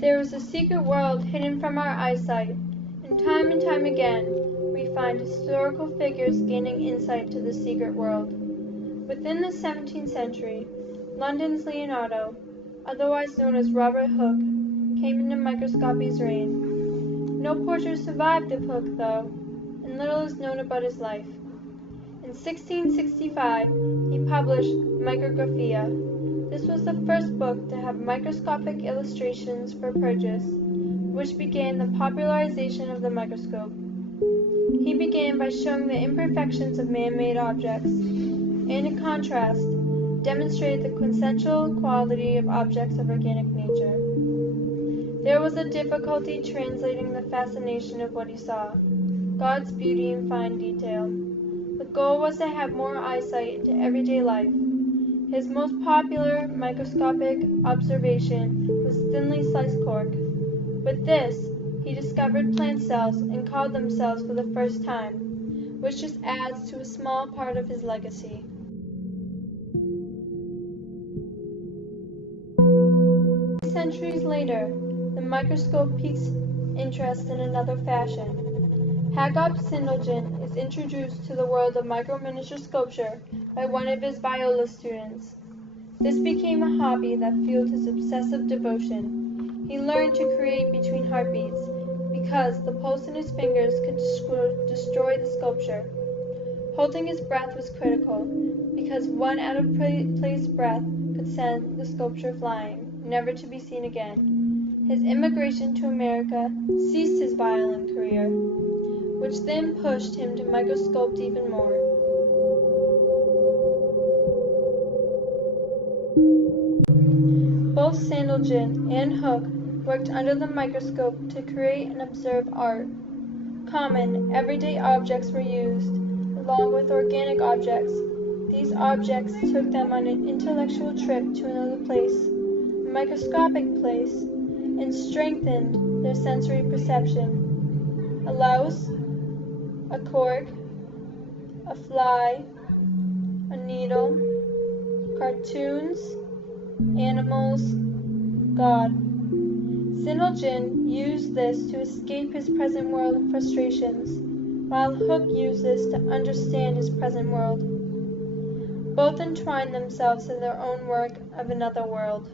There is a secret world hidden from our eyesight, and time again, we find historical figures gaining insight to the secret world. Within the 17th century, London's Leonardo, otherwise known as Robert Hooke, came into microscopy's reign. No portrait survived of Hooke, though, and little is known about his life. In 1665, he published Micrographia. This was the first book to have microscopic illustrations for purchase, which began the popularization of the microscope. He began by showing the imperfections of man-made objects, and in contrast, demonstrated the quintessential quality of objects of organic nature. There was a difficulty translating the fascination of what he saw, God's beauty in fine detail. The goal was to have more eyesight into everyday life. His most popular microscopic observation was thinly sliced cork. With this, he discovered plant cells and called them cells for the first time, which just adds to a small part of his legacy. Centuries later, the microscope piques interest in another fashion. Jakob Sindelgen is introduced to the world of micro-miniature sculpture by one of his Viola students. This became a hobby that fueled his obsessive devotion. He learned to create between heartbeats because the pulse in his fingers could destroy the sculpture. Holding his breath was critical because one out-of-place breath could send the sculpture flying, never to be seen again. His immigration to America ceased his violin career, which then pushed him to microscope even more. Both Sindelgen and Hooke worked under the microscope to create and observe art. Common, everyday objects were used, along with organic objects. These objects took them on an intellectual trip to another place, a microscopic place, and strengthened their sensory perception. A louse, a cork, a fly, a needle, cartoons, animals, God. Sindelgen used this to escape his present world frustrations, while Hooke used this to understand his present world. Both entwined themselves in their own work of another world.